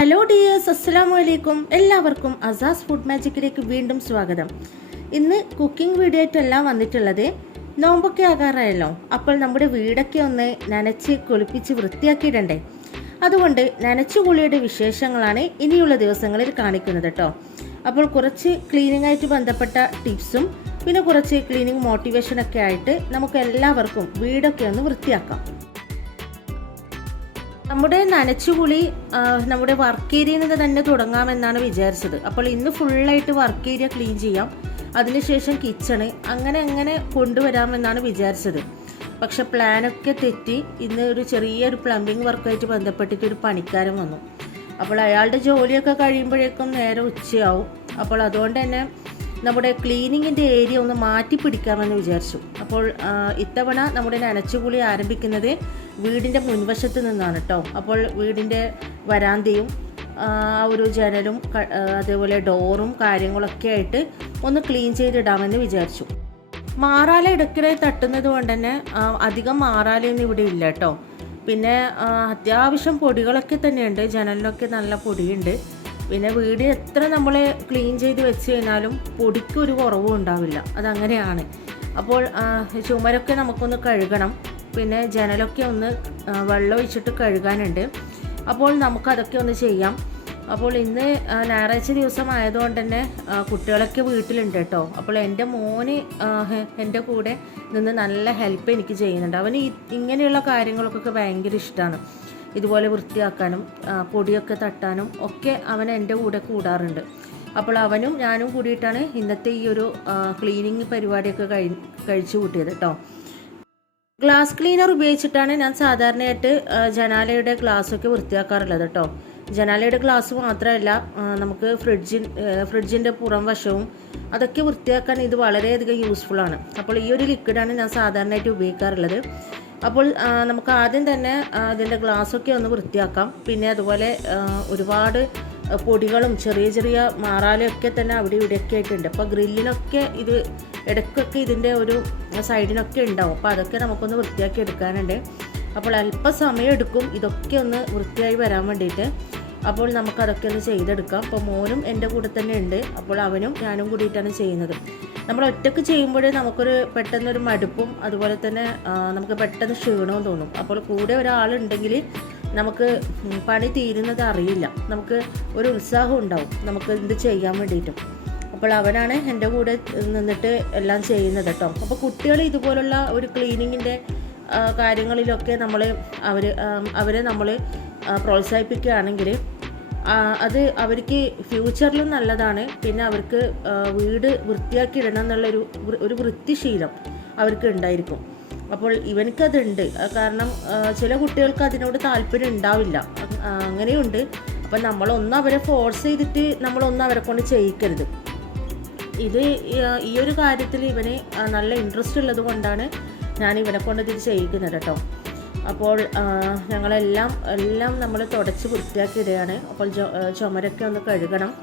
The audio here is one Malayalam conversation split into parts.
ഹലോ ഡിയേഴ്സ് അസ്സലാമു അലൈക്കും. എല്ലാവർക്കും അസാസ് ഫുഡ് മാജിക്കിലേക്ക് വീണ്ടും സ്വാഗതം. ഇന്ന് കുക്കിംഗ് വീഡിയോ ആയിട്ടല്ല വന്നിട്ടുള്ളത്. നോമ്പൊക്കെ ആകാറായല്ലോ. അപ്പോൾ നമ്മുടെ വീടൊക്കെ ഒന്ന് നനച്ച് കുളിപ്പിച്ച് വൃത്തിയാക്കിയിടണ്ടേ. അതുകൊണ്ട് നനച്ചുകുളിയുടെ വിശേഷങ്ങളാണ് ഇനിയുള്ള ദിവസങ്ങളിൽ കാണിക്കുന്നത് കേട്ടോ. അപ്പോൾ കുറച്ച് ക്ലീനിങ് ആയിട്ട് ബന്ധപ്പെട്ട ടിപ്സും പിന്നെ കുറച്ച് ക്ലീനിങ് മോട്ടിവേഷനൊക്കെ ആയിട്ട് നമുക്ക് എല്ലാവർക്കും വീടൊക്കെ ഒന്ന് വൃത്തിയാക്കാം. നമ്മുടെ നനച്ചുകുളി നമ്മുടെ വർക്ക് ഏരിയയിൽ നിന്ന് തന്നെ തുടങ്ങാമെന്നാണ് വിചാരിച്ചത്. അപ്പോൾ ഇന്ന് ഫുള്ളായിട്ട് വർക്ക് ഏരിയ ക്ലീൻ ചെയ്യാം. അതിനുശേഷം കിച്ചണ് അങ്ങനെ അങ്ങനെ കൊണ്ടുവരാമെന്നാണ് വിചാരിച്ചത്. പക്ഷെ പ്ലാനൊക്കെ തെറ്റി. ഇന്ന് ഒരു ചെറിയൊരു പ്ലംബിംഗ് വർക്കായിട്ട് ബന്ധപ്പെട്ടിട്ട് ഒരു പണിക്കാരൻ വന്നു. അപ്പോൾ അയാളുടെ ജോലിയൊക്കെ കഴിയുമ്പോഴേക്കും നേരെ ഉച്ചയാവും. അപ്പോൾ അതുകൊണ്ട് തന്നെ നമ്മുടെ ക്ലീനിങ്ങിന്റെ ഏരിയ ഒന്ന് മാറ്റി പിടിക്കാമെന്ന് വിചാരിച്ചു. അപ്പോൾ ഇത്തവണ നമ്മുടെ നനച്ചുകുളി ആരംഭിക്കുന്നത് വീടിന്റെ മുൻവശത്ത് നിന്നാണ് കേട്ടോ അപ്പോൾ വീടിന്റെ വരാന്തയും ആ ഒരു ജനലും അതേപോലെ ഡോറും കാര്യങ്ങളൊക്കെ ആയിട്ട് ഒന്ന് ക്ലീൻ ചെയ്തിടാമെന്ന് വിചാരിച്ചു. മാറാല ഇടയ്ക്കിടെ തട്ടുന്നത് കൊണ്ട് തന്നെ അധികം മാറാലയൊന്നും ഇവിടെ ഇല്ല കേട്ടോ പിന്നെ അത്യാവശ്യം പൊടികളൊക്കെ തന്നെയുണ്ട്. ജനലിനൊക്കെ നല്ല പൊടിയുണ്ട്. പിന്നെ വീട് എത്ര നമ്മൾ ക്ലീൻ ചെയ്ത് വെച്ച് കഴിഞ്ഞാലും പൊടിക്ക് ഒരു കുറവും ഉണ്ടാവില്ല. അതങ്ങനെയാണ്. അപ്പോൾ ചുമരൊക്കെ നമുക്കൊന്ന് കഴുകണം. പിന്നെ ജനലൊക്കെ ഒന്ന് വെള്ളം ഒഴിച്ചിട്ട് കഴുകാനുണ്ട്. അപ്പോൾ നമുക്കതൊക്കെ ഒന്ന് ചെയ്യാം. അപ്പോൾ ഇന്ന് ഞായറാഴ്ച ദിവസം ആയതുകൊണ്ട് തന്നെ കുട്ടികളൊക്കെ വീട്ടിലുണ്ട് കേട്ടോ. അപ്പോൾ എന്റെ മോന് എന്റെ കൂടെ നിന്ന് നല്ല ഹെൽപ്പ് എനിക്ക് ചെയ്യുന്നുണ്ട്. അവന് ഇങ്ങനെയുള്ള കാര്യങ്ങൾക്കൊക്കെ ഭയങ്കര ഇഷ്ടമാണ്. ഇതുപോലെ വൃത്തിയാക്കാനും പൊടിയൊക്കെ തട്ടാനും ഒക്കെ അവൻ എന്റെ കൂടെ കൂടാറുണ്ട്. അപ്പോൾ അവനും ഞാനും കൂടിയിട്ടാണ് ഇന്നത്തെ ഈ ഒരു ക്ലീനിങ് പരിപാടിയൊക്കെ കഴി കഴിച്ചു കൂട്ടിയത് കേട്ടോ. ഗ്ലാസ് ക്ലീനർ ഉപയോഗിച്ചിട്ടാണ് ഞാൻ സാധാരണയായിട്ട് ജനാലയുടെ ഗ്ലാസ്സൊക്കെ വൃത്തിയാക്കാറുള്ളത് കേട്ടോ ജനാലയുടെ ഗ്ലാസ് മാത്രമല്ല നമുക്ക് ഫ്രിഡ്ജിൻ ഫ്രിഡ്ജിന്റെ പുറം വശവും അതൊക്കെ വൃത്തിയാക്കാൻ ഇത് വളരെയധികം ആണ്. അപ്പോൾ ഈ ഒരു ലിക്വിഡാണ് ഞാൻ സാധാരണയായിട്ട് ഉപയോഗിക്കാറുള്ളത്. അപ്പോൾ നമുക്ക് ആദ്യം തന്നെ അതിന്റെ ഗ്ലാസ്സൊക്കെ ഒന്ന് വൃത്തിയാക്കാം. പിന്നെ അതുപോലെ ഒരുപാട് പൊടികളും ചെറിയ ചെറിയ മാറാലയൊക്കെ തന്നെ അവിടെ ഇവിടെയൊക്കെ ആയിട്ടുണ്ട്. അപ്പോൾ ഗ്രില്ലിനൊക്കെ ഇത് ഇടയ്ക്കൊക്കെ ഇതിന്റെ ഒരു സൈഡിനൊക്കെ ഉണ്ടാവും. അപ്പോൾ അതൊക്കെ നമുക്കൊന്ന് വൃത്തിയാക്കി എടുക്കാനുണ്ട്. അപ്പോൾ അല്പം സമയം എടുക്കും. ഇതൊക്കെ ഒന്ന് വൃത്തിയായി വരാൻ വേണ്ടിയിട്ട്. അപ്പോൾ നമുക്കതൊക്കെ ഒന്ന് ചെയ്തെടുക്കാം. അപ്പോൾ മോനും എന്റെ കൂടെ തന്നെ ഉണ്ട്. അപ്പോൾ അവനും ഞാനും കൂടിയിട്ടാണ് ചെയ്യുന്നത്. നമ്മൾ ഒറ്റയ്ക്ക് ചെയ്യുമ്പോൾ നമുക്കൊരു പെട്ടെന്നൊരു മടുപ്പും അതുപോലെ തന്നെ നമുക്ക് പെട്ടെന്ന് ക്ഷീണവും തോന്നും. അപ്പോൾ കൂടെ ഒരാളുണ്ടെങ്കിൽ നമുക്ക് പണി തീരുന്നത് അറിയില്ല. നമുക്ക് ഒരു ഉത്സാഹം ഉണ്ടാവും. നമുക്ക് ഇത് ചെയ്യാൻ വേണ്ടിയിട്ടും. അപ്പോൾ അവനാണ് എന്റെ കൂടെ നിന്നിട്ട് എല്ലാം ചെയ്യുന്നത് കേട്ടോ. അപ്പോൾ കുട്ടികൾ ഇതുപോലുള്ള ഒരു ക്ലീനിങ്ങിന്റെ കാര്യങ്ങളിലൊക്കെ നമ്മൾ അവർ അവരെ നമ്മൾ പ്രോത്സാഹിപ്പിക്കുകയാണെങ്കിൽ അത് അവർക്ക് ഫ്യൂച്ചറിലും നല്ലതാണ്. പിന്നെ അവർക്ക് വീട് വൃത്തിയാക്കി ഇടണം എന്നുള്ളൊരു ഒരു വൃത്തിശീലം അവർക്ക് ഉണ്ടായിരിക്കും. അപ്പോൾ ഇവനക്കതുണ്ട്. കാരണം ചില കുട്ടികൾക്ക് അതിനോട് താല്പര്യം ഉണ്ടാവില്ല. അങ്ങനെയുണ്ട്. അപ്പം നമ്മളൊന്നും അവരെ ഫോഴ്സ് ചെയ്തിട്ട് നമ്മളൊന്നും അവരെ കൊണ്ട് ചെയ്യിക്കരുത്. ഇത് ഈ- ഒരു കാര്യത്തിൽ ഇവന് നല്ല ഇൻട്രസ്റ്റ് ഉള്ളത് കൊണ്ടാണ് ഞാൻ ഇവനെ കൊണ്ട് ഇത് ചെയ്യിക്കുന്നത് കേട്ടോ. അപ്പോൾ ഞങ്ങളെല്ലാം എല്ലാം നമ്മൾ തുടച്ച് വൃത്തിയാക്കിയിടുകയാണ്. അപ്പോൾ ചുമരൊക്കെ ഒന്ന് കഴുകണം.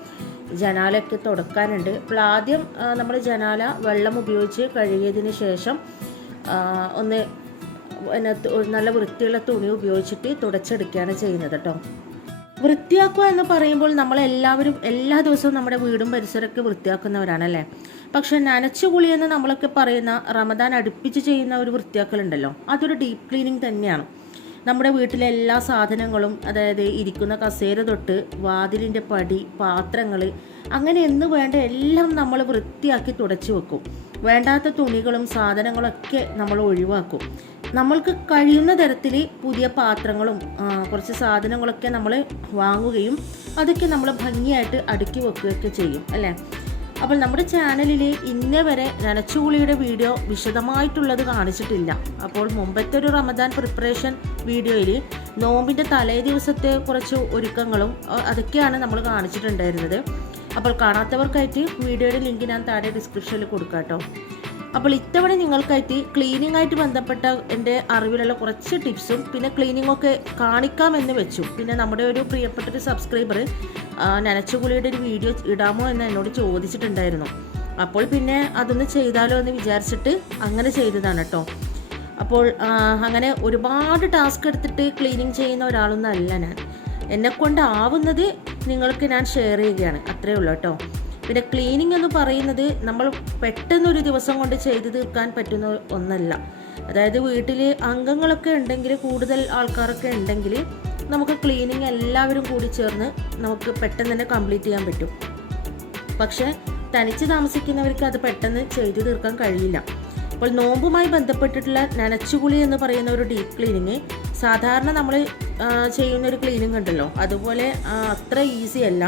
ജനാലൊക്കെ തുടക്കാനുണ്ട്. അപ്പോൾ ആദ്യം നമ്മൾ ജനാല വെള്ളം ഉപയോഗിച്ച് കഴുകിയതിന് ശേഷം ഒന്ന് നല്ല വൃത്തിയുള്ള തുണി ഉപയോഗിച്ചിട്ട് തുടച്ചെടുക്കുകയാണ് ചെയ്യുന്നത് കേട്ടോ. വൃത്തിയാക്കുക എന്ന് പറയുമ്പോൾ നമ്മൾ എല്ലാവരും എല്ലാ ദിവസവും നമ്മുടെ വീടും പരിസരമൊക്കെ വൃത്തിയാക്കുന്നവരാണല്ലേ? പക്ഷെ നനച്ചുകുളി എന്ന് നമ്മളൊക്കെ പറയുന്ന റമദാൻ അടുപ്പിച്ച് ചെയ്യുന്ന ഒരു വൃത്തിയാക്കലുണ്ടല്ലോ. അതൊരു ഡീപ് ക്ലീനിങ് തന്നെയാണ്. നമ്മുടെ വീട്ടിലെ എല്ലാ സാധനങ്ങളും അതായത് ഇരിക്കുന്ന കസേര തൊട്ട് വാതിലിന്റെ പടി പാത്രങ്ങൾ അങ്ങനെ എന്ന് വേണ്ട എല്ലാം നമ്മൾ വൃത്തിയാക്കി തുടച്ചു വെക്കും. വേണ്ടാത്ത തുണികളും സാധനങ്ങളൊക്കെ നമ്മൾ ഒഴിവാക്കും. നമ്മൾക്ക് കഴിയുന്ന തരത്തിൽ പുതിയ പാത്രങ്ങളും കുറച്ച് സാധനങ്ങളൊക്കെ നമ്മൾ വാങ്ങുകയും അതൊക്കെ നമ്മൾ ഭംഗിയായിട്ട് അടുക്കി വെക്കുകയൊക്കെ ചെയ്യും അല്ലേ? അപ്പോൾ നമ്മുടെ ചാനലിൽ ഇന്നേ വരെ നനച്ചുകുളിയുടെ വീഡിയോ വിശദമായിട്ടുള്ളത് കാണിച്ചിട്ടില്ല. അപ്പോൾ മുമ്പത്തെ ഒരു റമദാൻ പ്രിപ്പറേഷൻ വീഡിയോയിൽ നോമ്പിന്റെ തലേ ദിവസത്തെ കുറച്ച് ഒരുക്കങ്ങളും അതൊക്കെയാണ് നമ്മൾ കാണിച്ചിട്ടുണ്ടായിരുന്നത്. അപ്പോൾ കാണാത്തവർക്കായിട്ട് വീഡിയോയുടെ ലിങ്ക് ഞാൻ താഴെ ഡിസ്ക്രിപ്ഷനിൽ കൊടുക്കാം കേട്ടോ. അപ്പോൾ ഇത്തവണ നിങ്ങൾക്കായിട്ട് ക്ലീനിങ് ആയിട്ട് ബന്ധപ്പെട്ട എന്റെ അറിവിലുള്ള കുറച്ച് ടിപ്സും പിന്നെ ക്ലീനിങ് ഒക്കെ കാണിക്കാമെന്ന് വെച്ചു. പിന്നെ നമ്മുടെ ഒരു പ്രിയപ്പെട്ട ഒരു സബ്സ്ക്രൈബർ നനച്ചുകുളിയുടെ ഒരു വീഡിയോ ഇടാമോ എന്ന് എന്നോട് ചോദിച്ചിട്ടുണ്ടായിരുന്നു. അപ്പോൾ പിന്നെ അതൊന്ന് ചെയ്താലോ എന്ന് വിചാരിച്ചിട്ട് അങ്ങനെ ചെയ്തതാണ് കേട്ടോ അപ്പോൾ അങ്ങനെ ഒരുപാട് ടാസ്ക് എടുത്തിട്ട് ക്ലീനിങ് ചെയ്യുന്ന ഒരാളൊന്നും അല്ല ഞാൻ. എന്നെക്കൊണ്ട് ആവുന്നത് നിങ്ങൾക്ക് ഞാൻ ഷെയർ ചെയ്യുകയാണ്. അത്രേ ഉള്ളൂ കേട്ടോ പിന്നെ ക്ലീനിങ് എന്ന് പറയുന്നത് നമ്മൾ പെട്ടെന്നൊരു ദിവസം കൊണ്ട് ചെയ്തു തീർക്കാൻ പറ്റുന്ന ഒന്നല്ല. അതായത് വീട്ടിൽ അംഗങ്ങളൊക്കെ ഉണ്ടെങ്കിൽ കൂടുതൽ ആൾക്കാരൊക്കെ ഉണ്ടെങ്കിൽ നമുക്ക് ക്ലീനിങ് എല്ലാവരും കൂടി ചേർന്ന് നമുക്ക് പെട്ടെന്ന് തന്നെ കംപ്ലീറ്റ് ചെയ്യാൻ പറ്റും. പക്ഷേ തനിച്ച് താമസിക്കുന്നവർക്ക് അത് പെട്ടെന്ന് ചെയ്തു തീർക്കാൻ കഴിയില്ല. അപ്പോൾ നോമ്പുമായി ബന്ധപ്പെട്ടിട്ടുള്ള നനച്ചുകുളി എന്ന് പറയുന്ന ഒരു ഡീപ്പ് ക്ലീനിങ് സാധാരണ നമ്മൾ ചെയ്യുന്ന ഒരു ക്ലീനിങ് ഉണ്ടല്ലോ. അതുപോലെ അത്ര ഈസി അല്ല.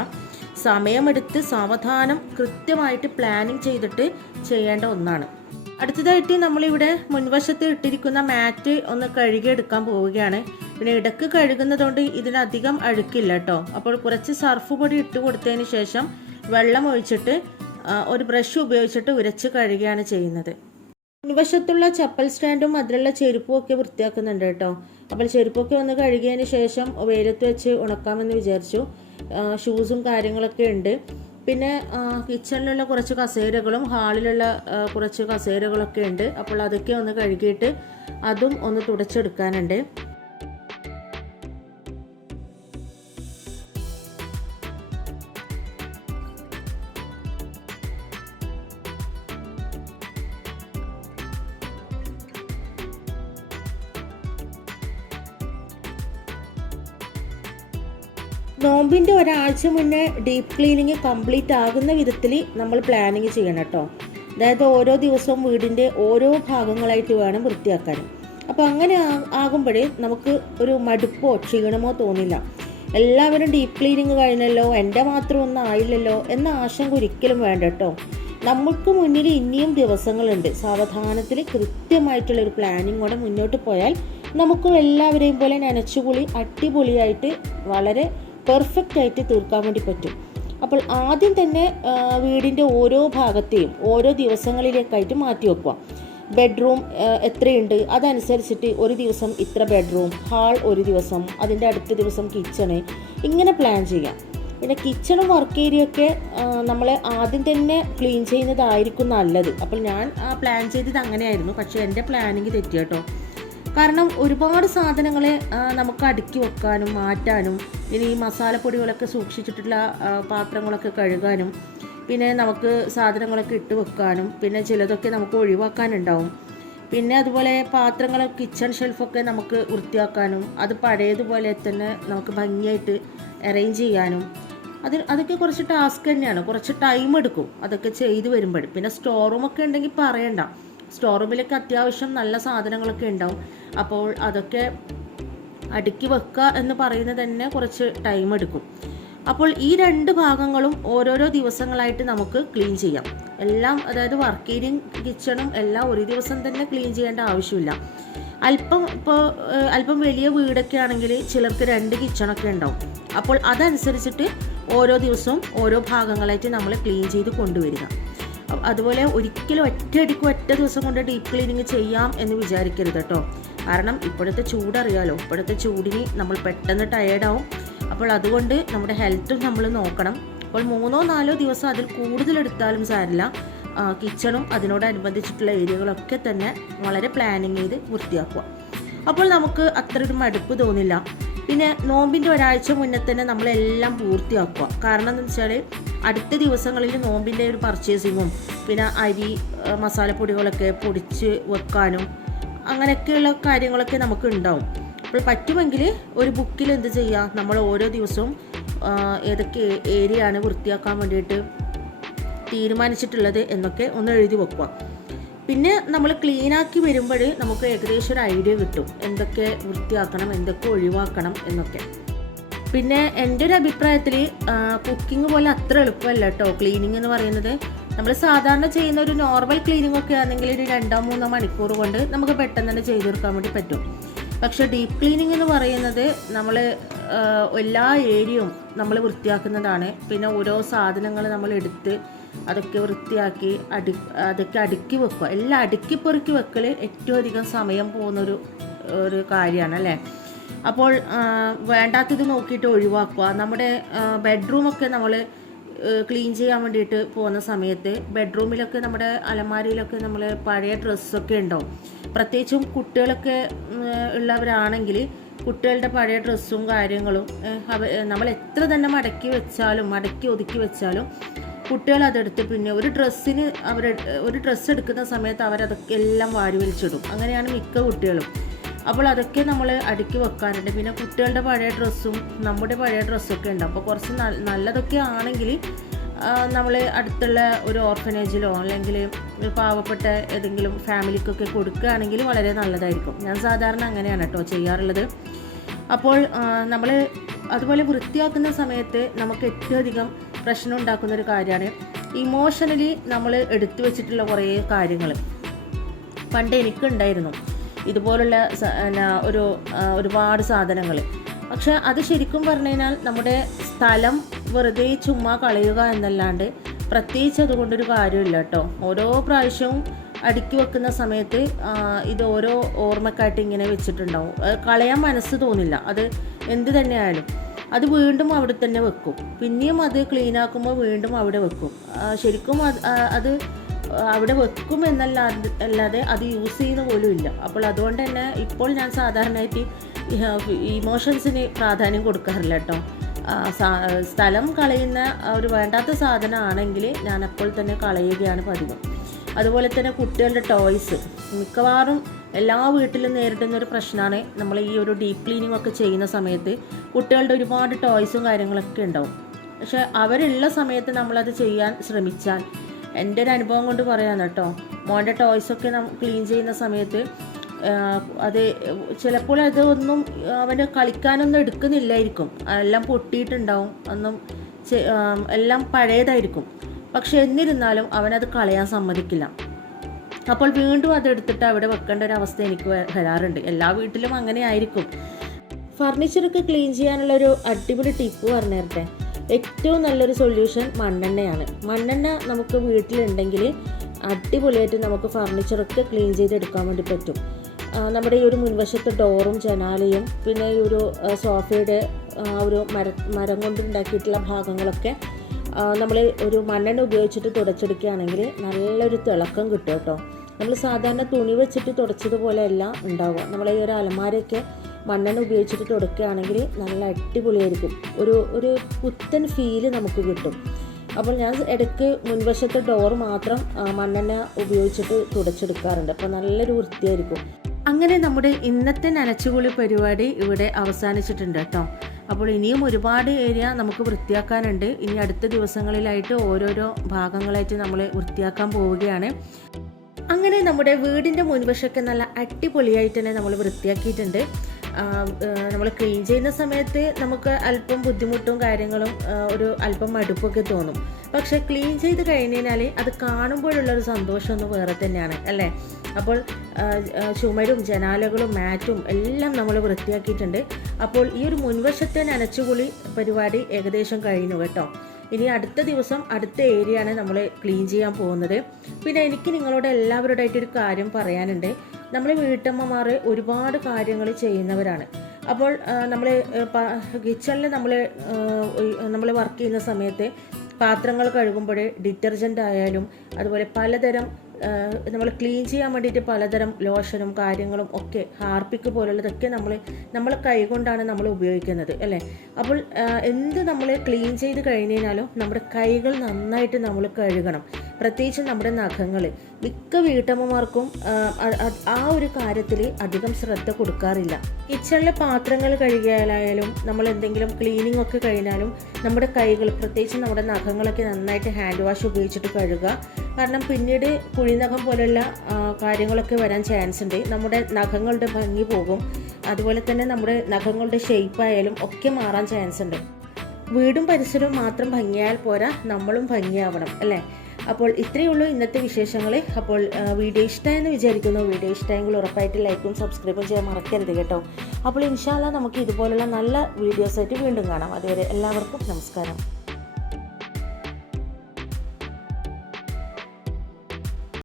സമയമെടുത്ത് സാവധാനം കൃത്യമായിട്ട് പ്ലാനിങ് ചെയ്തിട്ട് ചെയ്യേണ്ട ഒന്നാണ്. അടുത്തതായിട്ട് നമ്മളിവിടെ മുൻവശത്ത് ഇട്ടിരിക്കുന്ന മാറ്റ് ഒന്ന് കഴുകിയെടുക്കാൻ പോവുകയാണ്. പിന്നെ ഇടയ്ക്ക് കഴുകുന്നതുകൊണ്ട് ഇതിനധികം അഴുക്കില്ല കേട്ടോ അപ്പോൾ കുറച്ച് സർഫ് പൊടി ഇട്ട് കൊടുത്തതിന് ശേഷം വെള്ളം ഒഴിച്ചിട്ട് ഒരു ബ്രഷ് ഉപയോഗിച്ചിട്ട് ഉരച്ച് കഴുകുകയാണ് ചെയ്യുന്നത്. മുൻവശത്തുള്ള ചപ്പൽ സ്റ്റാൻഡും അതിലുള്ള ചെരുപ്പും ഒക്കെ വൃത്തിയാക്കുന്നുണ്ട് കേട്ടോ അപ്പോൾ ചെരുപ്പൊക്കെ ഒന്ന് കഴുകിയതിന് ശേഷം വെയിലത്ത് വെച്ച് ഉണക്കാമെന്ന് വിചാരിച്ചു. ഷൂസും കാര്യങ്ങളൊക്കെ ഉണ്ട്. പിന്നെ കിച്ചണിലുള്ള കുറച്ച് കസേരകളും ഹാളിലുള്ള കുറച്ച് കസേരകളൊക്കെ ഉണ്ട്. അപ്പോൾ അതൊക്കെ ഒന്ന് കഴുകിയിട്ട് അതും ഒന്ന് തുടച്ചെടുക്കാനുണ്ട്. നോമ്പിന്റെ ഒരാഴ്ച മുന്നേ ഡീപ്പ് ക്ലീനിങ് കംപ്ലീറ്റ് ആകുന്ന വിധത്തിൽ നമ്മൾ പ്ലാനിങ് ചെയ്യണം കേട്ടോ അതായത് ഓരോ ദിവസവും വീടിന്റെ ഓരോ ഭാഗങ്ങളായിട്ട് വേണം വൃത്തിയാക്കാൻ അപ്പോൾ അങ്ങനെ ആകുമ്പോഴേ നമുക്ക് ഒരു മടുപ്പോ ക്ഷീണമോ തോന്നില്ല. എല്ലാവരും ഡീപ്പ് ക്ലീനിങ് കഴിഞ്ഞല്ലോ എന്റെ മാത്രം ഒന്നും ആയില്ലല്ലോ എന്ന ആശങ്ക ഒരിക്കലും വേണ്ട കേട്ടോ നമുക്ക് മുന്നിൽ ഇനിയും ദിവസങ്ങളുണ്ട്. സാവധാനത്തിൽ കൃത്യമായിട്ടുള്ള ഒരു പ്ലാനിങ്ങോടെ മുന്നോട്ട് പോയാൽ നമുക്കും എല്ലാവരെയും പോലെ നനച്ചുകുളി അടിപൊളിയായിട്ട് വളരെ പെർഫെക്റ്റ് ആയിട്ട് തീർക്കാൻ വേണ്ടി പറ്റും. അപ്പോൾ ആദ്യം തന്നെ വീടിന്റെ ഓരോ ഭാഗത്തെയും ഓരോ ദിവസങ്ങളിലേക്കായിട്ട് മാറ്റി വെക്കുക. ബെഡ്റൂം എത്രയുണ്ട്? അതനുസരിച്ചിട്ട് ഒരു ദിവസം ഇത്ര ബെഡ്റൂം ഹാൾ ഒരു ദിവസം അതിന്റെ അടുത്ത ദിവസം കിച്ചണ് ഇങ്ങനെ പ്ലാൻ ചെയ്യാം പിന്നെ കിച്ചണും വർക്ക് ഏരിയ ഒക്കെ നമ്മൾ ആദ്യം തന്നെ ക്ലീൻ ചെയ്യുന്നതായിരിക്കും നല്ലത്. അപ്പോൾ ഞാൻ ആ പ്ലാൻ ചെയ്തത് അങ്ങനെയായിരുന്നു. പക്ഷേ എന്റെ പ്ലാനിങ് തെറ്റി കേട്ടോ. കാരണം ഒരുപാട് സാധനങ്ങളെ നമുക്ക് അടുക്കി വെക്കാനും മാറ്റാനും ഇനി ഈ മസാലപ്പൊടികളൊക്കെ സൂക്ഷിച്ചിട്ടുള്ള പാത്രങ്ങളൊക്കെ കഴുകാനും പിന്നെ നമുക്ക് സാധനങ്ങളൊക്കെ ഇട്ട് വെക്കാനും പിന്നെ ചിലതൊക്കെ നമുക്ക് ഒഴിവാക്കാനുണ്ടാവും. പിന്നെ അതുപോലെ പാത്രങ്ങൾ കിച്ചൺ ഷെൽഫൊക്കെ നമുക്ക് വൃത്തിയാക്കാനും അത് പഴയതുപോലെ തന്നെ നമുക്ക് ഭംഗിയായിട്ട് അറേഞ്ച് ചെയ്യാനും അത് അതൊക്കെ കുറച്ച് ടാസ്ക് തന്നെയാണ്. കുറച്ച് ടൈം എടുക്കും. അതൊക്കെ ചെയ്തു വരുമ്പോഴും. പിന്നെ സ്റ്റോർ റൂമൊക്കെ ഉണ്ടെങ്കിൽ പറയണ്ട. സ്റ്റോർ റൂമിലൊക്കെ അത്യാവശ്യം നല്ല സാധനങ്ങളൊക്കെ ഉണ്ടാവും. അപ്പോൾ അതൊക്കെ അടുക്കി വെക്കുക എന്ന് പറയുന്നത് തന്നെ കുറച്ച് ടൈം എടുക്കും. അപ്പോൾ ഈ രണ്ട് ഭാഗങ്ങളും ഓരോരോ ദിവസങ്ങളായിട്ട് നമുക്ക് ക്ലീൻ ചെയ്യാം. എല്ലാം അതായത് വർക്ക് ഏരിയയും കിച്ചണും എല്ലാം ഒരു ദിവസം തന്നെ ക്ലീൻ ചെയ്യേണ്ട ആവശ്യമില്ല. അല്പം ഇപ്പോൾ അല്പം വലിയ വീടൊക്കെ ആണെങ്കിൽ ചിലർക്ക് രണ്ട് കിച്ചണൊക്കെ ഉണ്ടാവും. അപ്പോൾ അതനുസരിച്ചിട്ട് ഓരോ ദിവസവും ഓരോ ഭാഗങ്ങളായിട്ട് നമ്മൾ ക്ലീൻ ചെയ്ത് കൊണ്ടുവരിക. അതുപോലെ ഒരിക്കലും ഒറ്റയടിക്ക് ഒറ്റ ദിവസം കൊണ്ട് ഡീപ്പ് ക്ലീനിങ് ചെയ്യാം എന്ന് വിചാരിക്കരുത് കേട്ടോ. കാരണം ഇപ്പോഴത്തെ ചൂടറിയാലോ ഇപ്പോഴത്തെ ചൂടിന് നമ്മൾ പെട്ടെന്ന് ടയേർഡാവും അപ്പോൾ അതുകൊണ്ട് നമ്മുടെ ഹെൽത്തും നമ്മൾ നോക്കണം. അപ്പോൾ മൂന്നോ നാലോ ദിവസം അതിൽ കൂടുതലെടുത്താലും സാരില്ല. കിച്ചണും അതിനോടനുബന്ധിച്ചിട്ടുള്ള ഏരിയകളൊക്കെ തന്നെ വളരെ പ്ലാനിങ് ചെയ്ത് വൃത്തിയാക്കുക. അപ്പോൾ നമുക്ക് അത്ര ഒരു മടുപ്പ് തോന്നില്ല. പിന്നെ നോമ്പിന്റെ ഒരാഴ്ച മുന്നേ തന്നെ നമ്മളെല്ലാം പൂർത്തിയാക്കുക. കാരണം എന്താ വെച്ചാൽ അടുത്ത ദിവസങ്ങളിൽ നോമ്പിന്റെ ഒരു പർച്ചേസിങ്ങും പിന്നെ അരി മസാലപ്പൊടികളൊക്കെ പൊടിച്ച് വെക്കാനും അങ്ങനെയൊക്കെയുള്ള കാര്യങ്ങളൊക്കെ നമുക്ക് ഉണ്ടാവും. അപ്പോൾ പറ്റുമെങ്കിൽ ഒരു ബുക്കിൽ എന്ത് ചെയ്യുക? നമ്മൾ ഓരോ ദിവസവും ഏതൊക്കെ ഏരിയ ആണ് വൃത്തിയാക്കാൻ വേണ്ടിയിട്ട് തീരുമാനിച്ചിട്ടുള്ളത് എന്നൊക്കെ ഒന്ന് എഴുതി വെക്കുക. പിന്നെ നമ്മൾ ക്ലീൻ ആക്കി വരുമ്പോൾ നമുക്ക് ഏകദേശം ഒരു ഐഡിയ കിട്ടും. എന്തൊക്കെ വൃത്തിയാക്കണം എന്തൊക്കെ ഒഴിവാക്കണം എന്നൊക്കെ. പിന്നെ എന്റെ ഒരു അഭിപ്രായത്തിൽ കുക്കിംഗ് പോലെ അത്ര എളുപ്പമല്ല കേട്ടോ ക്ലീനിങ് എന്ന് പറയുന്നത്. നമ്മൾ സാധാരണ ചെയ്യുന്ന ഒരു നോർമൽ ക്ലീനിങ് ഒക്കെ ആണെങ്കിൽ ഒരു രണ്ടോ മൂന്നോ മണിക്കൂർ കൊണ്ട് നമുക്ക് പെട്ടെന്ന് തന്നെ ചെയ്തു തീർക്കാൻ വേണ്ടി പറ്റും. പക്ഷേ ഡീപ്പ് ക്ലീനിങ് എന്ന് പറയുന്നത് നമ്മൾ എല്ലാ ഏരിയയും നമ്മൾ വൃത്തിയാക്കുന്നതാണ്. പിന്നെ ഓരോ സാധനങ്ങൾ നമ്മൾ എടുത്ത് അതൊക്കെ വൃത്തിയാക്കി അടി അതൊക്കെ അടുക്കി വെക്കുക. എല്ലാം അടുക്കി പെറുക്കി വെക്കൽ ഏറ്റവും അധികം സമയം പോകുന്നൊരു ഒരു കാര്യമാണ് അല്ലേ? അപ്പോൾ വേണ്ടാത്തത് നോക്കിയിട്ട് ഒഴിവാക്കുക. നമ്മുടെ ബെഡ്റൂമൊക്കെ നമ്മൾ ക്ലീൻ ചെയ്യാൻ വേണ്ടിയിട്ട് പോകുന്ന സമയത്ത് ബെഡ്റൂമിലൊക്കെ നമ്മുടെ അലമാരിയിലൊക്കെ നമ്മൾ പഴയ ഡ്രസ്സൊക്കെ ഉണ്ടാവും. പ്രത്യേകിച്ചും കുട്ടികളൊക്കെ ഉള്ളവരാണെങ്കിൽ കുട്ടികളുടെ പഴയ ഡ്രസ്സും കാര്യങ്ങളും നമ്മൾ എത്ര തന്നെ മടക്കി വെച്ചാലും മടക്കി ഒതുക്കി വെച്ചാലും കുട്ടികൾ അതെടുത്ത് പിന്നെ ഒരു ഡ്രസ്സിന് അവർ ഒരു ഡ്രസ്സ് എടുക്കുന്ന സമയത്ത് അവരതൊക്കെ എല്ലാം വാരി വലിച്ചിടും. അങ്ങനെയാണ് മിക്ക കുട്ടികളും. അപ്പോൾ അതൊക്കെ നമ്മൾ അടുക്കി വെക്കാറുണ്ട്. പിന്നെ കുട്ടികളുടെ പഴയ ഡ്രസ്സും നമ്മുടെ പഴയ ഡ്രസ്സൊക്കെ ഉണ്ട്. അപ്പോൾ കുറച്ച് നല്ല നല്ലതൊക്കെ ആണെങ്കിൽ നമ്മൾ അടുത്തുള്ള ഒരു ഓർഫനേജിലോ അല്ലെങ്കിൽ പാവപ്പെട്ട ഏതെങ്കിലും ഫാമിലിക്കൊക്കെ കൊടുക്കുകയാണെങ്കിൽ വളരെ നല്ലതായിരിക്കും. ഞാൻ സാധാരണ അങ്ങനെയാണ് കേട്ടോ ചെയ്യാറുള്ളത്. അപ്പോൾ നമ്മൾ അതുപോലെ വൃത്തിയാക്കുന്ന സമയത്ത് നമുക്ക് ഏറ്റവും അധികം പ്രശ്നം ഉണ്ടാക്കുന്ന ഒരു കാര്യമാണ് ഇമോഷണലി നമ്മൾ എടുത്തു വെച്ചിട്ടുള്ള കുറേ കാര്യങ്ങൾ. പണ്ട് എനിക്കുണ്ടായിരുന്നു. ഇതുപോലുള്ള ഒരു ഒരുപാട് സാധനങ്ങൾ. പക്ഷെ അത് ശരിക്കും പറഞ്ഞു കഴിഞ്ഞാൽ നമ്മുടെ സ്ഥലം വെറുതെ ചുമ്മാ കളയുക എന്നല്ലാണ്ട് പ്രത്യേകിച്ച് അതുകൊണ്ടൊരു കാര്യമില്ല കേട്ടോ. ഓരോ പ്രാവശ്യവും അടുക്കി വെക്കുന്ന സമയത്ത് ഇത് ഓരോ ഓർമ്മക്കായിട്ട് ഇങ്ങനെ വെച്ചിട്ടുണ്ടാവും. കളയാൻ മനസ്സ് തോന്നില്ല. അത് എന്ത് തന്നെയായാലും. അത് വീണ്ടും അവിടെ തന്നെ വെക്കും. പിന്നെയും അത് ക്ലീൻ ആക്കുമ്പോൾ വീണ്ടും അവിടെ വെക്കും. ശരിക്കും അത് അത് അവിടെ വെക്കും എന്നല്ല അല്ലാതെ അത് യൂസ് ചെയ്യുന്ന പോലും ഇല്ല. അപ്പോൾ അതുകൊണ്ട് തന്നെ ഇപ്പോൾ ഞാൻ സാധാരണയായിട്ട് ഇമോഷൻസിന് പ്രാധാന്യം കൊടുക്കാറില്ല കേട്ടോ. സ്ഥലം കളയുന്ന ഒരു വേണ്ടാത്ത സാധനമാണെങ്കിൽ ഞാൻ അപ്പോൾ തന്നെ കളയുകയാണ് പതിവ്. അതുപോലെ തന്നെ കുട്ടികളുടെ ടോയ്സ് മിക്കവാറും എല്ലാ വീട്ടിലും നേരിടുന്ന ഒരു പ്രശ്നമാണ് നമ്മൾ ഈ ഒരു ഡീപ്പ് ക്ലീനിങ് ഒക്കെ ചെയ്യുന്ന സമയത്ത് കുട്ടികളുടെ ഒരുപാട് ടോയ്സും കാര്യങ്ങളൊക്കെ ഉണ്ടാവും. പക്ഷെ അവരുള്ള സമയത്ത് നമ്മളത് ചെയ്യാൻ ശ്രമിച്ചാൽ എന്റെ ഒരു അനുഭവം കൊണ്ട് പറയാന്ന് കേട്ടോ. മോന്റെ ടോയ്സൊക്കെ നമ്മൾ ക്ലീൻ ചെയ്യുന്ന സമയത്ത് അത് ചിലപ്പോൾ അത് ഒന്നും അവന് കളിക്കാനൊന്നും എടുക്കുന്നില്ലായിരിക്കും. എല്ലാം പൊട്ടിയിട്ടുണ്ടാവും. ഒന്നും എല്ലാം പഴയതായിരിക്കും. പക്ഷെ എന്നിരുന്നാലും അവനത് കളയാൻ സമ്മതിക്കില്ല. അപ്പോൾ വീണ്ടും അതെടുത്തിട്ട് അവിടെ വെക്കേണ്ട ഒരു അവസ്ഥ എനിക്ക് വരാറുണ്ട്. എല്ലാ വീട്ടിലും അങ്ങനെ ആയിരിക്കും. ഫർണിച്ചറൊക്കെ ക്ലീൻ ചെയ്യാനുള്ള ഒരു അടിപൊളി ടിപ്പ് പറഞ്ഞു തരട്ടെ ഏറ്റവും നല്ലൊരു സൊല്യൂഷൻ മണ്ണെണ്ണയാണ്. മണ്ണെണ്ണ നമുക്ക് വീട്ടിലുണ്ടെങ്കിൽ അടിപൊളിയായിട്ട് നമുക്ക് ഫർണിച്ചറൊക്കെ ക്ലീൻ ചെയ്തെടുക്കാൻ വേണ്ടി പറ്റും. നമ്മുടെ ഈ ഒരു മുൻവശത്ത് ഡോറും ജനാലയും പിന്നെ ഈ ഒരു സോഫയുടെ ഒരു മര മരം കൊണ്ടുണ്ടാക്കിയിട്ടുള്ള ഭാഗങ്ങളൊക്കെ നമ്മൾ ഒരു മണ്ണെണ്ണ ഉപയോഗിച്ചിട്ട് തുടച്ചെടുക്കുകയാണെങ്കിൽ നല്ലൊരു തിളക്കം കിട്ടും കേട്ടോ. നമ്മൾ സാധാരണ തുണി വെച്ചിട്ട് തുടച്ചതുപോലെയല്ല ഉണ്ടാവുക. നമ്മളെ ഈ ഒരു അലമാരയൊക്കെ മണ്ണെണ്ണ ഉപയോഗിച്ചിട്ട് തുടക്കുകയാണെങ്കിൽ നല്ല അടിപൊളിയായിരിക്കും. ഒരു ഒരു പുത്തൻ ഫീൽ നമുക്ക് കിട്ടും. അപ്പോൾ ഞാൻ ഇടയ്ക്ക് മുൻവശത്തെ ഡോർ മാത്രം മണ്ണെണ്ണ ഉപയോഗിച്ചിട്ട് തുടച്ചെടുക്കാറുണ്ട്. അപ്പോൾ നല്ലൊരു വൃത്തിയായിരിക്കും. അങ്ങനെ നമ്മുടെ ഇന്നത്തെ നനച്ചുകുളി പരിപാടി ഇവിടെ അവസാനിച്ചിട്ടുണ്ട് കേട്ടോ. അപ്പോൾ ഇനിയും ഒരുപാട് ഏരിയ നമുക്ക് വൃത്തിയാക്കാനുണ്ട്. ഇനി അടുത്ത ദിവസങ്ങളിലായിട്ട് ഓരോരോ ഭാഗങ്ങളായിട്ട് നമ്മൾ വൃത്തിയാക്കാൻ പോവുകയാണ്. അങ്ങനെ നമ്മുടെ വീടിന്റെ മുൻവശമൊക്കെ നല്ല അടിപൊളിയായിട്ട് തന്നെ നമ്മൾ വൃത്തിയാക്കിയിട്ടുണ്ട്. നമ്മൾ ക്ലീൻ ചെയ്യുന്ന സമയത്ത് നമുക്ക് അല്പം ബുദ്ധിമുട്ടും കാര്യങ്ങളും ഒരു അല്പം മടുപ്പൊക്കെ തോന്നും. പക്ഷെ ക്ലീൻ ചെയ്ത് കഴിഞ്ഞാൽ അത് കാണുമ്പോഴുള്ള ഒരു സന്തോഷം ഒന്ന് വേറെ തന്നെയാണ് അല്ലേ? അപ്പോൾ ചുമരും ജനാലകളും മാറ്റും എല്ലാം നമ്മൾ വൃത്തിയാക്കിയിട്ടുണ്ട്. അപ്പോൾ ഈ ഒരു മുൻവശത്തെ നനച്ചുകുളി പരിപാടി ഏകദേശം കഴിഞ്ഞു കേട്ടോ. ഇനി അടുത്ത ദിവസം അടുത്ത ഏരിയ ആണ് നമ്മൾ ക്ലീൻ ചെയ്യാൻ പോകുന്നത്. പിന്നെ എനിക്ക് നിങ്ങളോട് എല്ലാവരോടായിട്ടൊരു കാര്യം പറയാനുണ്ട്. നമ്മൾ വീട്ടമ്മമാർ ഒരുപാട് കാര്യങ്ങൾ ചെയ്യുന്നവരാണ്. അപ്പോൾ നമ്മൾ കിച്ചണിൽ നമ്മൾ നമ്മൾ വർക്ക് ചെയ്യുന്ന സമയത്ത് പാത്രങ്ങൾ കഴുകുമ്പോൾ ഡിറ്റർജന്റ് ആയാലും അതുപോലെ പലതരം നമ്മൾ ക്ലീൻ ചെയ്യാൻ വേണ്ടിയിട്ട് പലതരം ലോഷനും കാര്യങ്ങളും ഒക്കെ ഹാർപ്പിക്ക് പോലുള്ളതൊക്കെ നമ്മൾ നമ്മൾ കൈകൊണ്ടാണ് നമ്മൾ ഉപയോഗിക്കുന്നത് അല്ലേ? അപ്പോൾ എന്ത് നമ്മൾ ക്ലീൻ ചെയ്ത് കഴിഞ്ഞാലും നമ്മുടെ കൈകൾ നന്നായിട്ട് നമ്മൾ കഴുകണം. പ്രത്യേകിച്ച് നമ്മുടെ നഖങ്ങൾ മിക്ക വീട്ടമ്മമാർക്കും ആ ഒരു കാര്യത്തിൽ അധികം ശ്രദ്ധ കൊടുക്കാറില്ല. കിച്ചണിലെ പാത്രങ്ങൾ കഴുകിയാലായാലും നമ്മൾ എന്തെങ്കിലും ക്ലീനിങ് ഒക്കെ കഴിഞ്ഞാലും നമ്മുടെ കൈകൾ പ്രത്യേകിച്ച് നമ്മുടെ നഖങ്ങളൊക്കെ നന്നായിട്ട് ഹാൻഡ് വാഷ് ഉപയോഗിച്ചിട്ട് കഴുകുക. കാരണം പിന്നീട് കുഴിനഖം പോലുള്ള കാര്യങ്ങളൊക്കെ വരാൻ ചാൻസ് ഉണ്ട്. നമ്മുടെ നഖങ്ങളുടെ ഭംഗി പോകും. അതുപോലെ തന്നെ നമ്മുടെ നഖങ്ങളുടെ ഷേപ്പ് ആയാലും ഒക്കെ മാറാൻ ചാൻസ് ഉണ്ട്. വീടും പരിസരവും മാത്രം ഭംഗിയായാൽ പോരാ നമ്മളും ഭംഗിയാവണം അല്ലേ? അപ്പോൾ ഇത്രയേ ഉള്ളൂ ഇന്നത്തെ വിശേഷങ്ങൾ അപ്പോൾ വീഡിയോ ഇഷ്ടമായെന്ന് വിചാരിക്കുന്നു. വീഡിയോ ഇഷ്ടമായെങ്കിൽ ഉറപ്പായിട്ട് ലൈക്കും സബ്സ്ക്രൈബും ചെയ്യാൻ മറക്കരുത് കേട്ടോ. അപ്പോൾ ഇൻഷാല്ല നമുക്ക് ഇതുപോലുള്ള നല്ല വീഡിയോസായിട്ട് വീണ്ടും കാണാം. അതുവരെ എല്ലാവർക്കും നമസ്കാരം.